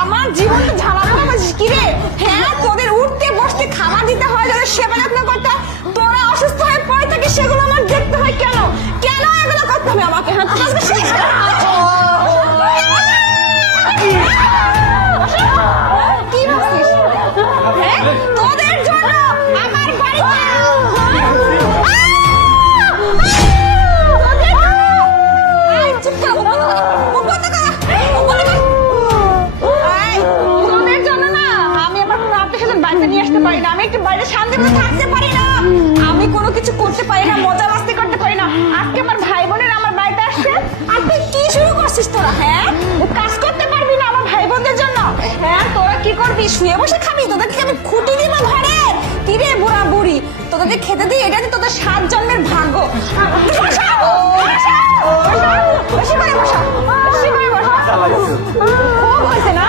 আমার জীবনটা ঝামেলা করছিস কি রে? হ্যাঁ, তোদের উঠতে বসতে খাবার দিতে হয়, তোদের সেবা যত্ন করতে হয়, তোরা অসুস্থ হয়ে পড়ে থাকিস, সেগুলো আমার দেখতে হয় কেন? কেন এগুলো করতে হবে আমাকে? হ্যাঁ, কি ভাবছিস? হ্যাঁ, তোদের জন্য আমার বাড়িতে আমি একটু বাইরে শান্তি করে থাকতে পারি না, আমি কোনো কিছু করতে পারি না, মজা মাস্তি করতে পারি না। আজকে আমার ভাই বোনের আমার বাড়িতে আসছে, আর তুই কি শুরু করছিস তোরা? হ্যাঁ, কাজ করতে পারবি না আমার ভাই বোনদের জন্য? হ্যাঁ, তোরা কি করবি? শুয়ে বসে খাবি? তোদেরকে আমি খুঁটি দিব ঘরে? কি রে বুড়া বুড়ি, তোদেরকে খেতে দিই, এটা তোদের 7 জন্মের ভাগ্য। খুব হয়েছে না?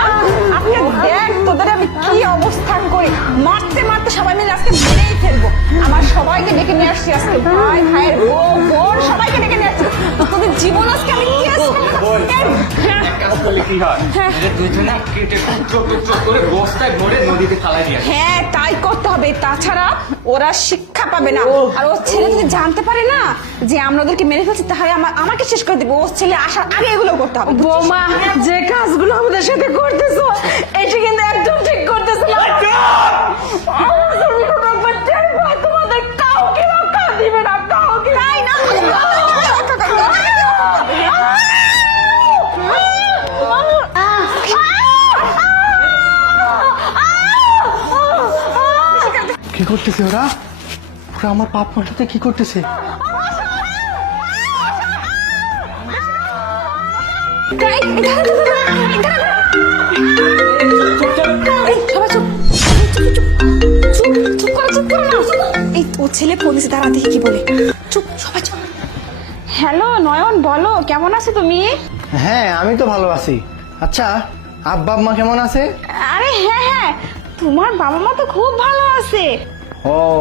আজকে দেখ তোদের আমি কি অবস্থান করি, মারতে মারতে সবাই মিলে আজকে মেরেই ফেলবো। আমার সবাইকে ডেকে নিয়ে আসছি আজকে, ভাই ভাইয়ের বোন বোন সবাইকে ডেকে নিয়ে আসছি। তোদের জীবন আজকে আমি কি হ্যাঁ তাই করতে হবে, তাছাড়া ওরা শিক্ষা পাবে না। আর ওর ছেলে যদি জানতে পারে না যে আমরা ওদেরকে মেরে ফেলছি, তাহলে আমাকে শেষ করে দিবে। ওর ছেলে আসার আগে এগুলো করতে হবে। বৌমা, যে কাজগুলো আমাদের সাথে করতেছো এটা কিন্তু একদম ঠিক করতেছো না। তোমাদের কাউকে রক্ষা দিবে না, কাউকে না। কি করতেছে ওরা? ওরা আমার বাপ মার সাথে কি করতেছে? ছেলে ফোন দিছে, তারা দেখি কি বলে। চুপ, সবাই চুপ। হ্যালো নয়ন, বলো কেমন আছো তুমি? হ্যাঁ, আমি তো ভালো আছি। আচ্ছা, আব্বা আম্মা কেমন আছে? আরে হ্যাঁ হ্যাঁ, তোমার বাবা মা তো খুব ভালো আছে। ও